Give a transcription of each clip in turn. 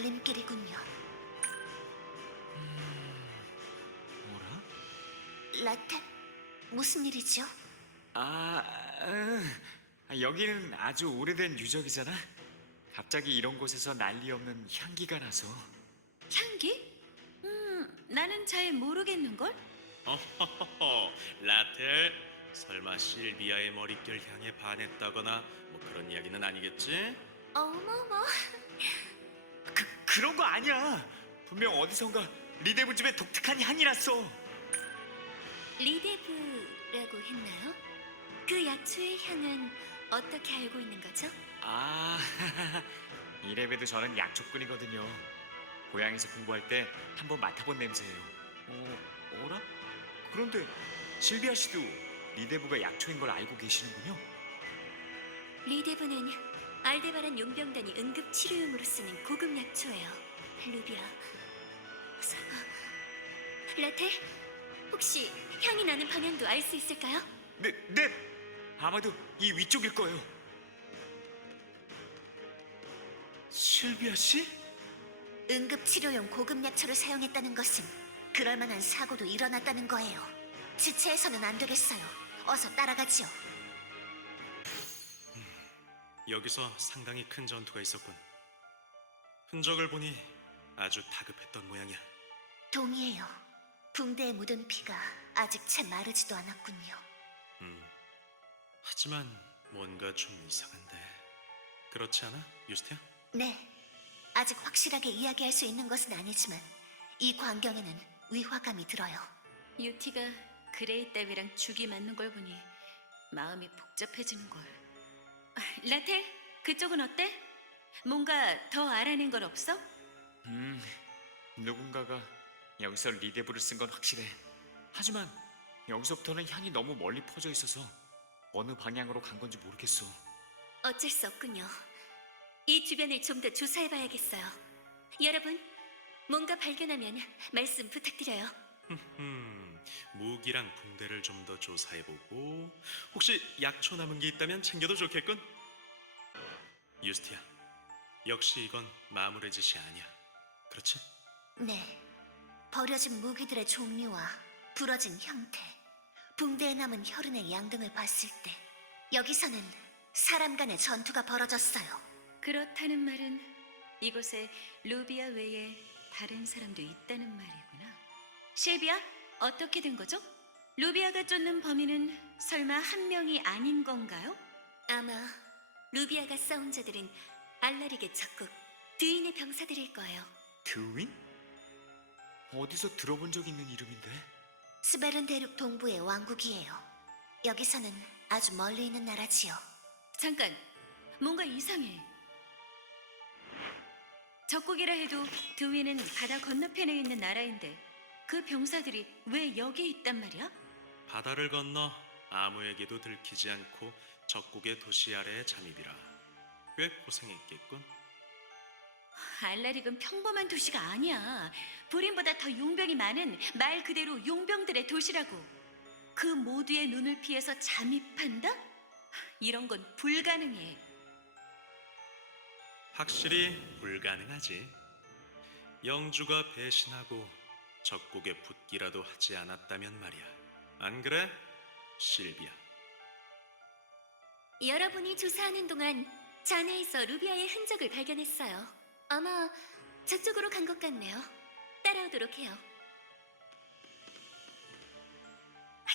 갈림길이군요. 뭐라? 라테? 무슨 일이죠? 아, 여기는 아주 오래된 유적이잖아. 갑자기 이런 곳에서 난리 없는 향기가 나서. 향기? 나는 잘 모르겠는걸? 어허허허, 라텔. 설마 실비아의 머릿결 향에 반했다거나 뭐 그런 이야기는 아니겠지? 어머머, 그런 거 아니야. 분명 어디선가 리데브 집에 독특한 향이 났어. 리데브라고 했나요? 그 약초의 향은 어떻게 알고 있는 거죠? 아, 이래봬도 저는 약초꾼이거든요. 고향에서 공부할 때 한번 맡아본 냄새예요. 어라? 그런데 실비아 씨도 리데브가 약초인 걸 알고 계시는군요. 리데브는 알데바란 용병단이 응급 치료용으로 쓰는 고급 약초예요. 루비아, 설마 라테? 혹시 향이 나는 방향도 알 수 있을까요? 네, 아마도 이 위쪽일 거예요. 실비아 씨? 응급 치료용 고급 약초를 사용했다는 것은 그럴 만한 사고도 일어났다는 거예요. 지체해서는 안 되겠어요. 어서 따라가지요. 여기서 상당히 큰 전투가 있었군. 흔적을 보니 아주 다급했던 모양이야. 동의해요. 붕대에 묻은 피가 아직 채 마르지도 않았군요. 하지만 뭔가 좀 이상한데. 그렇지 않아, 유스티아? 네, 아직 확실하게 이야기할 수 있는 것은 아니지만 이 광경에는 위화감이 들어요. 유티가 그레이 따위랑 죽이 맞는 걸 보니 마음이 복잡해지는 걸. 라텔, 그쪽은 어때? 뭔가 더 알아낸 걸 없어? 누군가가 여기서 리데브를 쓴 건 확실해. 하지만 여기서부터는 향이 너무 멀리 퍼져 있어서 어느 방향으로 간 건지 모르겠어. 어쩔 수 없군요. 이 주변을 좀 더 조사해봐야겠어요. 여러분, 뭔가 발견하면 말씀 부탁드려요. 무기랑 붕대를 좀 더 조사해보고 혹시 약초 남은 게 있다면 챙겨도 좋겠군. 유스티아, 역시 이건 마무리 짓이 아니야. 그렇지? 네, 버려진 무기들의 종류와 부러진 형태, 붕대에 남은 혈흔의 양 등을 봤을 때 여기서는 사람 간의 전투가 벌어졌어요. 그렇다는 말은 이곳에 루비아 외에 다른 사람도 있다는 말이구나. 실비아, 어떻게 된 거죠? 루비아가 쫓는 범인은 설마 한 명이 아닌 건가요? 아마 루비아가 싸운 자들은 알라릭의 적국 드인의 병사들일 거예요. 드윈? 어디서 들어본 적 있는 이름인데? 스베른 대륙 동부의 왕국이에요. 여기서는 아주 멀리 있는 나라지요. 잠깐, 뭔가 이상해. 적국이라 해도 드위는 바다 건너편에 있는 나라인데 그 병사들이 왜 여기 있단 말이야? 바다를 건너 아무에게도 들키지 않고 적국의 도시 아래에 잠입이라. 꽤 고생했겠군. 알라릭은 평범한 도시가 아니야. 브린보다 더 용병이 많은 말 그대로 용병들의 도시라고. 그 모두의 눈을 피해서 잠입한다? 이런 건 불가능해. 확실히 불가능하지. 영주가 배신하고 적국에 붙기라도 하지 않았다면 말이야. 안 그래, 실비아? 여러분이 조사하는 동안 잔해에서 루비아의 흔적을 발견했어요. 아마 저쪽으로 간 것 같네요. 따라오도록 해요.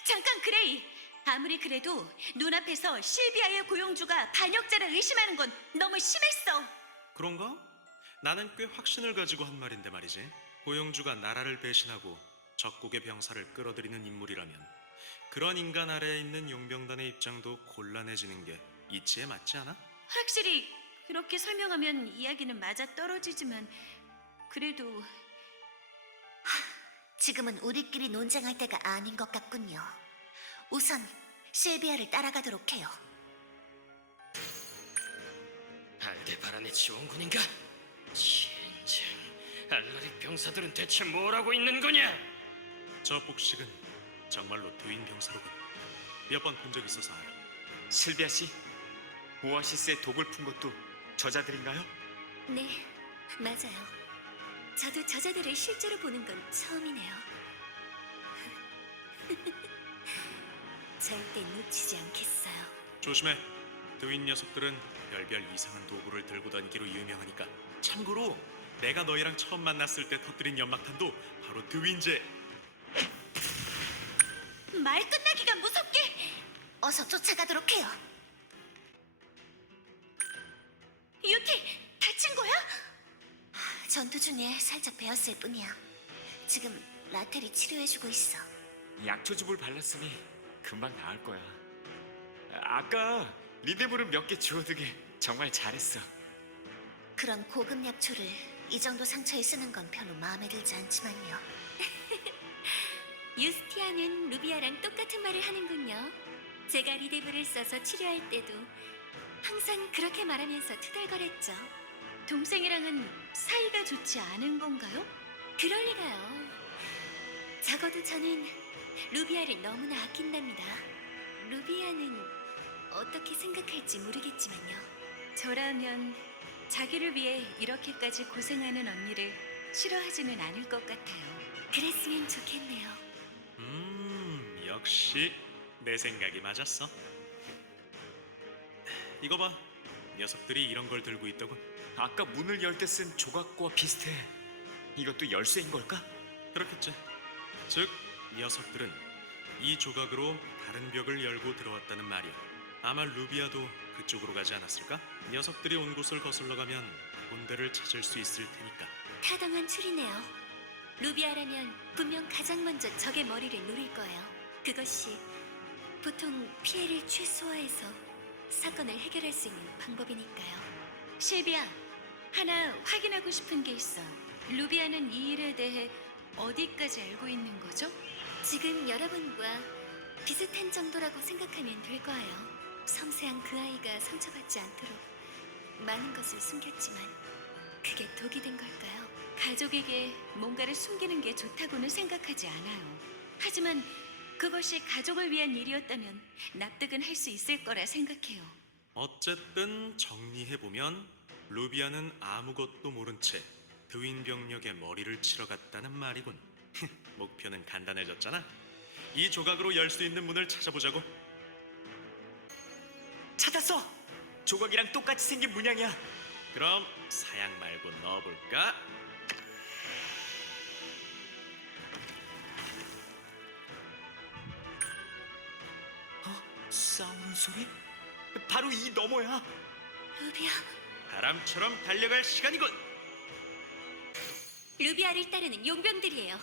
잠깐, 그레이! 아무리 그래도 눈앞에서 실비아의 고용주가 반역자를 의심하는 건 너무 심했어. 그런가? 나는 꽤 확신을 가지고 한 말인데 말이지. 고용주가 나라를 배신하고 적국의 병사를 끌어들이는 인물이라면 그런 인간 아래에 있는 용병단의 입장도 곤란해지는 게 이치에 맞지 않아? 확실히 그렇게 설명하면 이야기는 맞아 떨어지지만 그래도 지금은 우리끼리 논쟁할 때가 아닌 것 같군요. 우선 실비아를 따라가도록 해요. 알데바란의 지원군인가? 젠장, 알라릭 병사들은 대체 뭘 하고 있는 거냐? 저 복식은 정말로 드윈 병사로군. 몇 번 본 적 있어서 알아. 실비아 씨, 오아시스에 독을 푼 것도 저자들인가요? 네, 맞아요. 저도 저자들을 실제로 보는 건 처음이네요. 절대 놓치지 않겠어요. 조심해. 드윈 녀석들은 별별 이상한 도구를 들고 다니기로 유명하니까. 참고로 내가 너희랑 처음 만났을 때 터뜨린 연막탄도 바로 드윈제. 말 끝나기가 무섭게. 어서 쫓아가도록 해요. 유티, 다친 거야? 전투 중에 살짝 베었을 뿐이야. 지금 라텔이 치료해주고 있어. 약초즙을 발랐으니 금방 나을 거야. 아까 리데브를 몇 개 주워두게 정말 잘했어. 그런 고급 약초를 이 정도 상처에 쓰는 건 별로 마음에 들지 않지만요. 유스티아는 루비아랑 똑같은 말을 하는군요. 제가 리데브를 써서 치료할 때도 항상 그렇게 말하면서 투덜거렸죠. 동생이랑은 사이가 좋지 않은 건가요? 그럴 리가요. 적어도 저는 루비아를 너무나 아낀답니다. 루비아는 어떻게 생각할지 모르겠지만요. 저라면 자기를 위해 이렇게까지 고생하는 언니를 싫어하지는 않을 것 같아요. 그랬으면 좋겠네요. 역시 내 생각이 맞았어. 이거 봐. 녀석들이 이런 걸 들고 있더군. 아까 문을 열 때 쓴 조각과 비슷해. 이것도 열쇠인 걸까? 그렇겠지. 즉, 녀석들은 이 조각으로 다른 벽을 열고 들어왔다는 말이야. 아마 루비아도 그쪽으로 가지 않았을까? 녀석들이 온 곳을 거슬러 가면 본대를 찾을 수 있을 테니까. 타당한 추리네요. 루비아라면 분명 가장 먼저 적의 머리를 노릴 거예요. 그것이 보통 피해를 최소화해서 사건을 해결할 수 있는 방법이니까요. 실비야, 하나 확인하고 싶은 게 있어. 루비아는 이 일에 대해 어디까지 알고 있는 거죠? 지금 여러분과 비슷한 정도라고 생각하면 될 거예요. 섬세한 그 아이가 상처받지 않도록 많은 것을 숨겼지만 그게 독이 된 걸까요? 가족에게 뭔가를 숨기는 게 좋다고는 생각하지 않아요. 하지만 그것이 가족을 위한 일이었다면 납득은 할 수 있을 거라 생각해요. 어쨌든 정리해보면 루비아는 아무것도 모른 채 드윈 병력의 머리를 치러 갔다는 말이군. 목표는 간단해졌잖아. 이 조각으로 열 수 있는 문을 찾아보자고. 찾았어! 조각이랑 똑같이 생긴 문양이야. 그럼 사양 말고 넣어볼까? 싸우는 소리? 바로 이 너머야. 루비아, 바람처럼 달려갈 시간이군. 루비아를 따르는 용병들이에요.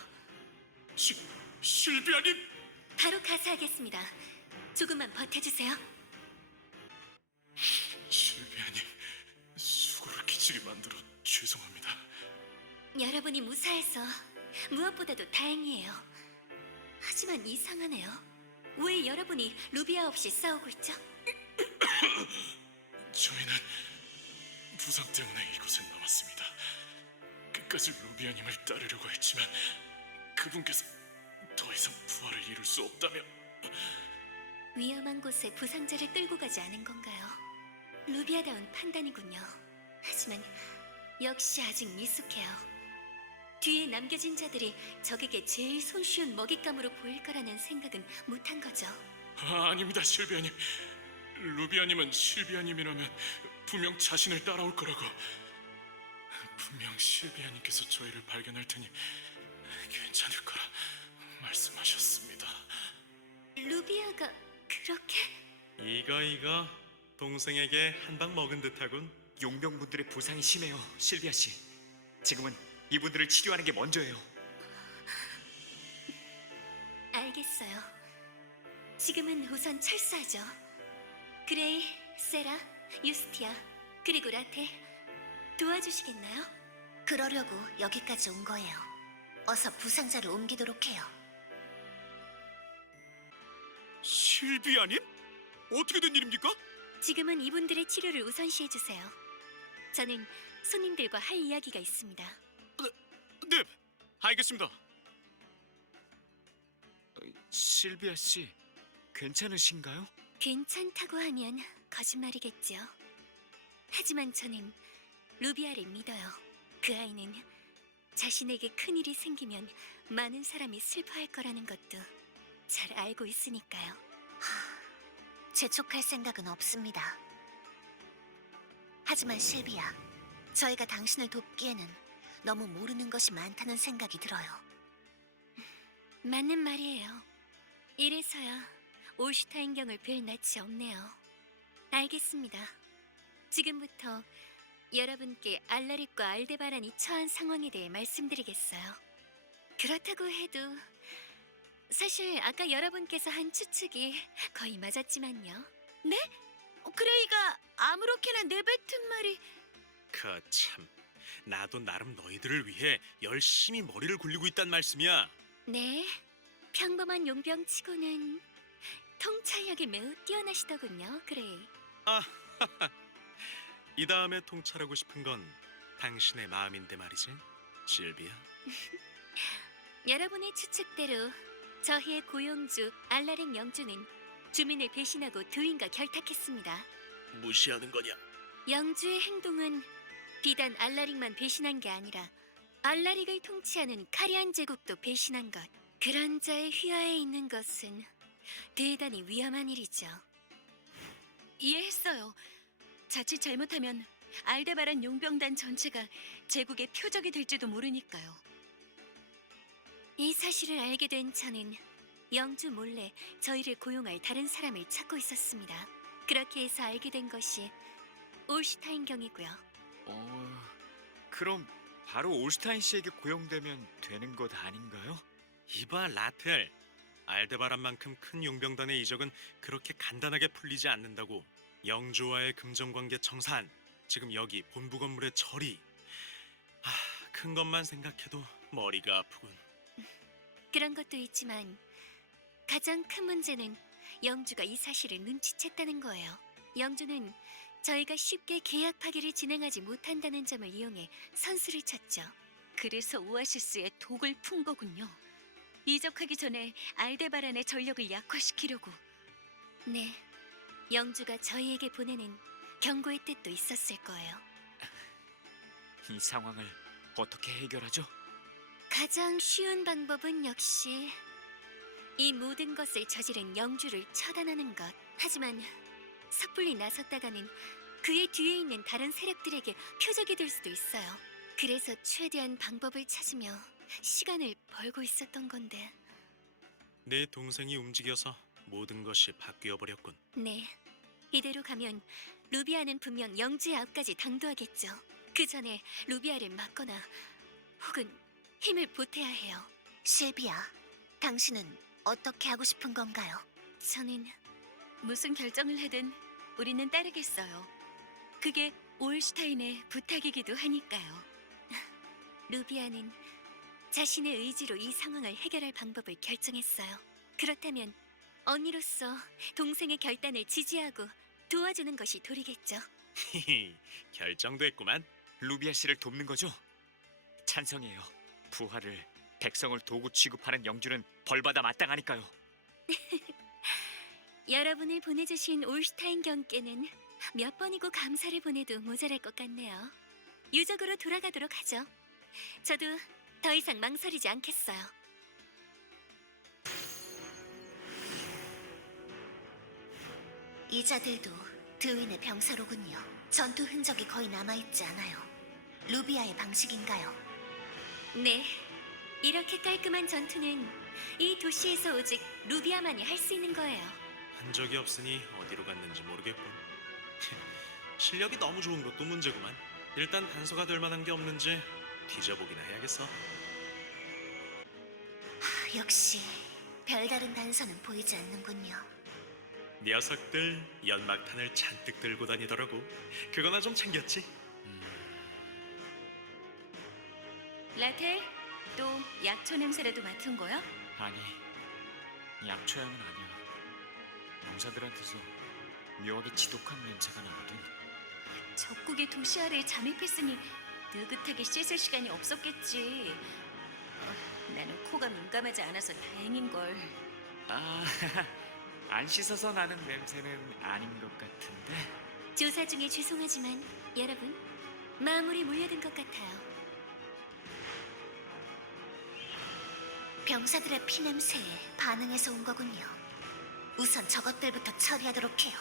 실비아님! 바로 가사하겠습니다. 조금만 버텨주세요. 실비아님, 수고를 끼치게 만들어 죄송합니다. 여러분이 무사해서 무엇보다도 다행이에요. 하지만 이상하네요. 왜 여러분이 루비아 없이 싸우고 있죠? 저희는 부상 때문에 이곳에 남았습니다. 끝까지 루비아님을 따르려고 했지만 그분께서 더 이상 부활을 이룰 수 없다며. 위험한 곳에 부상자를 끌고 가지 않은 건가요? 루비아다운 판단이군요. 하지만 역시 아직 미숙해요. 뒤에 남겨진 자들이 적에게 제일 손쉬운 먹잇감으로 보일 거라는 생각은 못한 거죠. 아닙니다, 실비아님. 루비아님은 실비아님이라면 분명 자신을 따라올 거라고. 분명 실비아님께서 저희를 발견할 테니 괜찮을 거라 말씀하셨습니다. 루비아가 그렇게? 이거 동생에게 한 방 먹은 듯하군. 용병분들의 부상이 심해요, 실비아 씨. 지금은 이분들을 치료하는 게 먼저예요. 알겠어요. 지금은 우선 철수하죠. 그레이, 세라, 유스티아, 그리고 라테 도와주시겠나요? 그러려고 여기까지 온 거예요. 어서 부상자를 옮기도록 해요. 실비아님? 어떻게 된 일입니까? 지금은 이분들의 치료를 우선시해 주세요. 저는 손님들과 할 이야기가 있습니다. 네, 알겠습니다. 실비아 씨, 괜찮으신가요? 괜찮다고 하면 거짓말이겠죠. 하지만 저는 루비아를 믿어요. 그 아이는 자신에게 큰일이 생기면 많은 사람이 슬퍼할 거라는 것도 잘 알고 있으니까요. 재촉할 생각은 없습니다. 하지만 실비야, 저희가 당신을 돕기에는 너무 모르는 것이 많다는 생각이 들어요. 맞는 말이에요. 이래서야 올슈타인경을 뵐 낯이 없네요. 알겠습니다. 지금부터 여러분께 알라릭과 알데바란이 처한 상황에 대해 말씀드리겠어요. 그렇다고 해도 사실 아까 여러분께서 한 추측이 거의 맞았지만요. 네? 그레이가 아무렇게나 내뱉은 말이... 그참, 나도 나름 너희들을 위해 열심히 머리를 굴리고 있단 말씀이야. 네, 평범한 용병치고는 통찰력이 매우 뛰어나시더군요, 그레이. 이 다음에 통찰하고 싶은 건 당신의 마음인데 말이지, 실비야. 여러분의 추측대로 저희의 고용주 알라릭 영주는 주민을 배신하고 두인과 결탁했습니다. 무시하는 거냐? 영주의 행동은 비단 알라릭만 배신한 게 아니라 알라릭을 통치하는 카리안 제국도 배신한 것. 그런 자의 휘하에 있는 것은 대단히 위험한 일이죠. 이해했어요. 자칫 잘못하면 알데바란 용병단 전체가 제국의 표적이 될지도 모르니까요. 이 사실을 알게 된 저는 영주 몰래 저희를 고용할 다른 사람을 찾고 있었습니다. 그렇게 해서 알게 된 것이 올슈타인경이고요. 그럼 바로 올슈타인 씨에게 고용되면 되는 것 아닌가요? 이봐 라텔, 알데바란만큼 큰 용병단의 이적은 그렇게 간단하게 풀리지 않는다고. 영주와의 금전관계 청산, 지금 여기 본부 건물의 처리. 큰 것만 생각해도 머리가 아프군. 그런 것도 있지만 가장 큰 문제는 영주가 이 사실을 눈치챘다는 거예요. 영주는 저희가 쉽게 계약 파기를 진행하지 못한다는 점을 이용해 선수를 쳤죠. 그래서 오아시스에 독을 푼 거군요. 이적하기 전에 알데바란의 전력을 약화시키려고. 네, 영주가 저희에게 보내는 경고의 뜻도 있었을 거예요. 이 상황을 어떻게 해결하죠? 가장 쉬운 방법은 역시 이 모든 것을 저지른 영주를 처단하는 것. 하지만 섣불리 나섰다가는 그의 뒤에 있는 다른 세력들에게 표적이 될 수도 있어요. 그래서 최대한 방법을 찾으며 시간을 벌고 있었던 건데. 내 동생이 움직여서 모든 것이 바뀌어 버렸군. 네, 이대로 가면 루비아는 분명 영주의 앞까지 당도하겠죠. 그 전에 루비아를 막거나 혹은 힘을 보태야 해요. 실비야, 당신은 어떻게 하고 싶은 건가요? 저는 무슨 결정을 하든 우리는 따르겠어요. 그게 올슈타인의 부탁이기도 하니까요. 루비아는 자신의 의지로 이 상황을 해결할 방법을 결정했어요. 그렇다면 언니로서 동생의 결단을 지지하고 도와주는 것이 도리겠죠. 히히, 결정됐구만. 루비아 씨를 돕는 거죠? 찬성해요. 부하를, 백성을 도구 취급하는 영주는 벌받아 마땅하니까요. 여러분을 보내주신 올슈타인 경께는 몇 번이고 감사를 보내도 모자랄 것 같네요. 유적으로 돌아가도록 하죠. 저도 더 이상 망설이지 않겠어요. 이자들도 드윈의 병사로군요. 전투 흔적이 거의 남아있지 않아요. 루비아의 방식인가요? 네, 이렇게 깔끔한 전투는 이 도시에서 오직 루비아만이 할 수 있는 거예요. 한 적이 없으니 어디로 갔는지 모르겠군. 실력이 너무 좋은 것도 문제구만. 일단 단서가 될 만한 게 없는지 뒤져보기나 해야겠어. 역시 별다른 단서는 보이지 않는군요. 녀석들 연막탄을 잔뜩 들고 다니더라고. 그거나 좀 챙겼지? 라텔, 또 약초 냄새라도 맡은 거야? 아니, 약초향은 아니야. 병사들한테서 묘하게 지독한 냄새가 나거든. 적국이 도시아를 잠입했으니 느긋하게 씻을 시간이 없었겠지. 나는 코가 민감하지 않아서 다행인걸. 안 씻어서 나는 냄새는 아닌 것 같은데. 조사 중에 죄송하지만 여러분, 마무리 몰려든 것 같아요. 병사들의 피냄새에 반응해서 온 거군요. 우선 저것들부터 처리하도록 해요.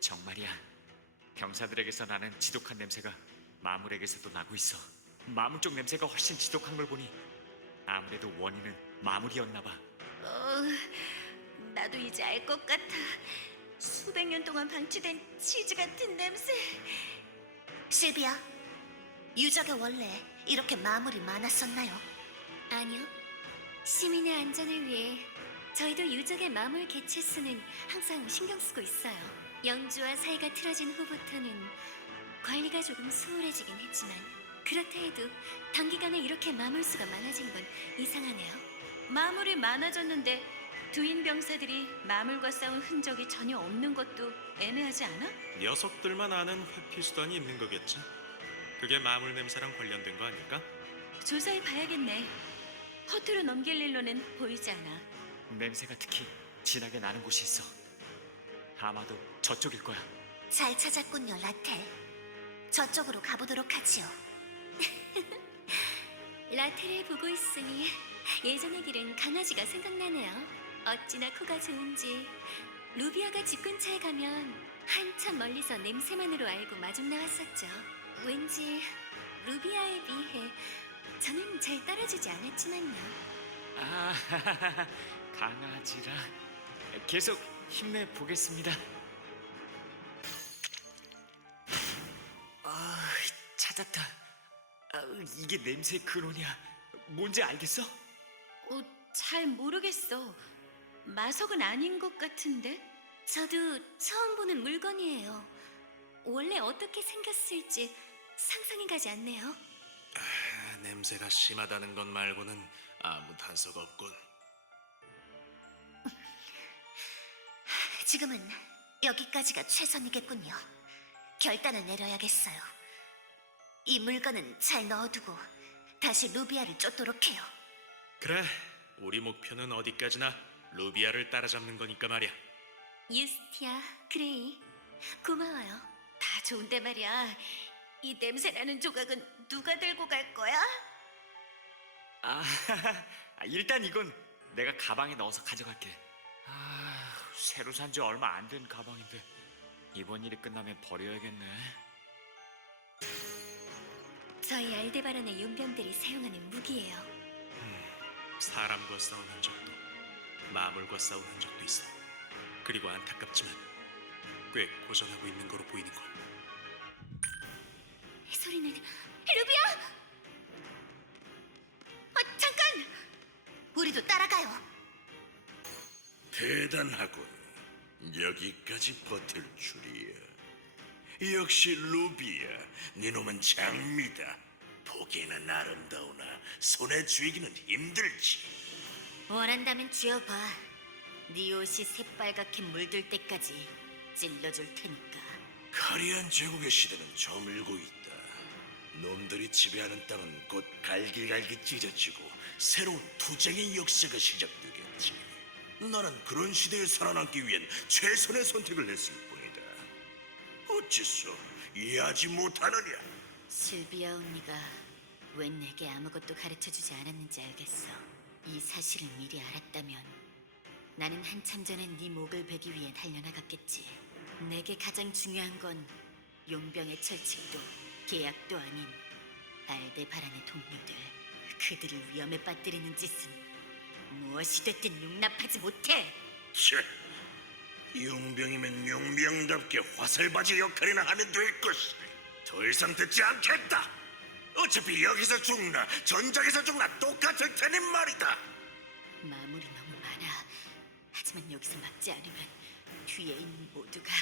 정말이야. 병사들에게서 나는 지독한 냄새가 마물에게서도 나고 있어. 마물 쪽 냄새가 훨씬 지독한 걸 보니 아무래도 원인은 마물이었나 봐. 나도 이제 알 것 같아. 수백 년 동안 방치된 치즈 같은 냄새. 실비아, 유적에 원래 이렇게 마물이 많았었나요? 아니요. 시민의 안전을 위해 저희도 유적의 마물 개체 수는 항상 신경 쓰고 있어요. 영주와 사이가 틀어진 후부터는 관리가 조금 수월해지긴 했지만 그렇다 해도 단기간에 이렇게 마물 수가 많아진 건 이상하네요. 마물이 많아졌는데 두인 병사들이 마물과 싸운 흔적이 전혀 없는 것도 애매하지 않아? 녀석들만 아는 회피 수단이 있는 거겠지. 그게 마물 냄새랑 관련된 거 아닐까? 조사해 봐야겠네. 허투루 넘길 일로는 보이지 않아. 냄새가 특히 진하게 나는 곳이 있어. 아마도 저쪽일 거야. 잘 찾았군요, 라텔. 저쪽으로 가보도록 하지요. 라테를 보고 있으니 예전의 길은 강아지가 생각나네요. 어찌나 코가 좋은지. 루비아가 집 근처에 가면 한참 멀리서 냄새만으로 알고 마중 나왔었죠. 왠지 루비아에 비해 저는 잘 따라주지 않았지만요. 아, 강아지라. 계속 힘내 보겠습니다. 아, 찾았다. 이게 냄새의 근원이야. 뭔지 알겠어? 잘 모르겠어. 마석은 아닌 것 같은데? 저도 처음 보는 물건이에요. 원래 어떻게 생겼을지 상상이 가지 않네요. 냄새가 심하다는 것 말고는 아무 단서가 없군. 지금은 여기까지가 최선이겠군요. 결단을 내려야겠어요. 이 물건은 잘 넣어두고 다시 루비아를 쫓도록 해요. 그래, 우리 목표는 어디까지나 루비아를 따라잡는 거니까 말이야. 유스티아, 그레이, 고마워요. 다 좋은데 말이야. 이 냄새나는 조각은 누가 들고 갈 거야? 아, 일단 이건 내가 가방에 넣어서 가져갈게. 새로 산 지 얼마 안 된 가방인데 이번 일이 끝나면 버려야겠네. 저희 알데바란의 용병들이 사용하는 무기예요. 사람과 싸운 흔적도 마물과 싸운 흔적도 있어. 그리고 안타깝지만 꽤 고전하고 있는 거로 보이는걸. 소리는 루비아! 잠깐! 우리도 따라가요. 대단하군. 여기까지 버틸 줄이야. 역시 루비야, 네 놈은 장미다. 보기에는 아름다우나 손에 쥐기는 힘들지. 원한다면 쥐어봐. 네 옷이 새빨갛게 물들 때까지 찔러줄 테니까. 카리안 제국의 시대는 저물고 있다. 놈들이 지배하는 땅은 곧 갈기갈기 찢어지고 새로운 투쟁의 역사가 시작되겠지. 나는 그런 시대에 살아남기 위한 최선의 선택을 했을 뿐이다. 어째서 이해하지 못하느냐? 실비아 언니가 왜 내게 아무것도 가르쳐주지 않았는지 알겠어. 이 사실을 미리 알았다면 나는 한참 전에 네 목을 베기 위해 달려나갔겠지. 내게 가장 중요한 건 용병의 철칙도 계약도 아닌 알데바란의 동료들, 그들을 위험에 빠뜨리는 짓은 무엇이 됐든 용납하지 못해. 切, 용병이면 용병답게 화살바지 역할이나 하면 될 것이. 더 이상 듣지 않겠다. 어차피 여기서 죽나 전장에서 죽나 똑같을 테니 말이다. 마물이 너무 많아. 하지만 여기서 막지 않으면 뒤에 있는 모두가.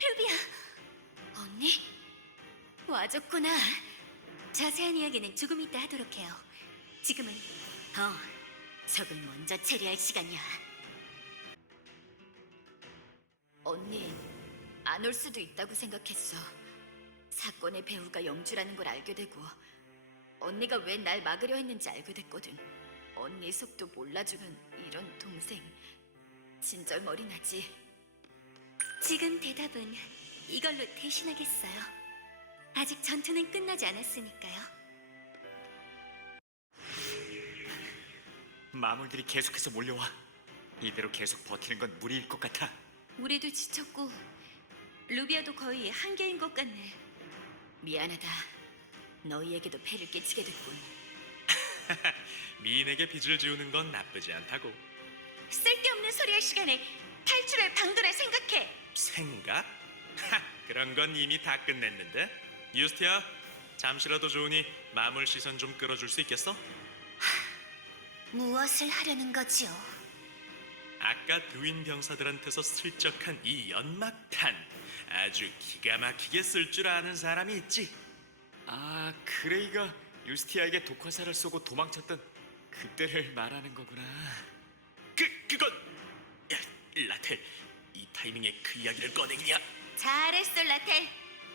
루비아! 언니? 와줬구나. 자세한 이야기는 조금 이따 하도록 해요. 지금은 적을 먼저 처리할 시간이야. 언니, 안 올 수도 있다고 생각했어. 사건의 배후가 영주라는 걸 알게 되고 언니가 왜 날 막으려 했는지 알게 됐거든. 언니 속도 몰라주는 이런 동생 진절머리 나지. 지금 대답은 이걸로 대신하겠어요. 아직 전투는 끝나지 않았으니까요. 마물들이 계속해서 몰려와. 이대로 계속 버티는 건 무리일 것 같아. 우리도 지쳤고 루비아도 거의 한계인 것 같네. 미안하다. 너희에게도 폐를 끼치게 됐군. 미인에게 빚을 지우는 건 나쁘지 않다고. 쓸데없는 소리 할 시간에 탈출할 방도를 생각해. 생각? 그런 건 이미 다 끝냈는데. 유스티아, 잠시라도 좋으니 마물 시선 좀 끌어줄 수 있겠어? 무엇을 하려는 거지요? 아까 드윈 병사들한테서 슬쩍한 이 연막탄 아주 기가 막히게 쓸 줄 아는 사람이 있지. 아, 그레이가 유스티아에게 독화살을 쏘고 도망쳤던 그때를 말하는 거구나. 그건 야, 라텔, 이 타이밍에 그 이야기를 꺼내기냐? 잘했어, 라텔.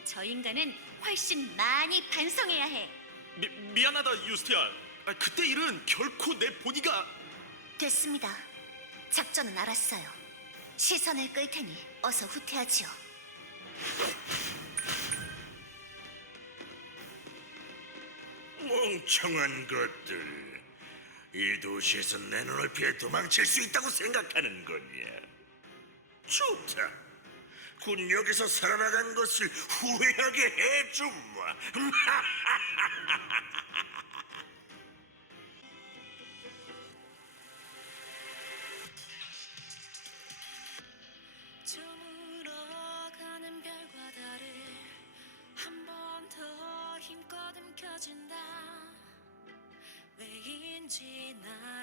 저 인간은 훨씬 많이 반성해야 해. 미안하다 유스티아. 그때 일은 결코 내 본의가. 됐습니다. 작전은 알았어요. 시선을 끌 테니 어서 후퇴하지요. 멍청한 것들. 이 도시에서 내 눈을 피해 도망칠 수 있다고 생각하는 거냐? 좋다. 군역에서 살아나간 것을 후회하게 해주마. 저물어가는 별과 달을 한 번 더 힘껏 움켜쥔다. 왜인지 날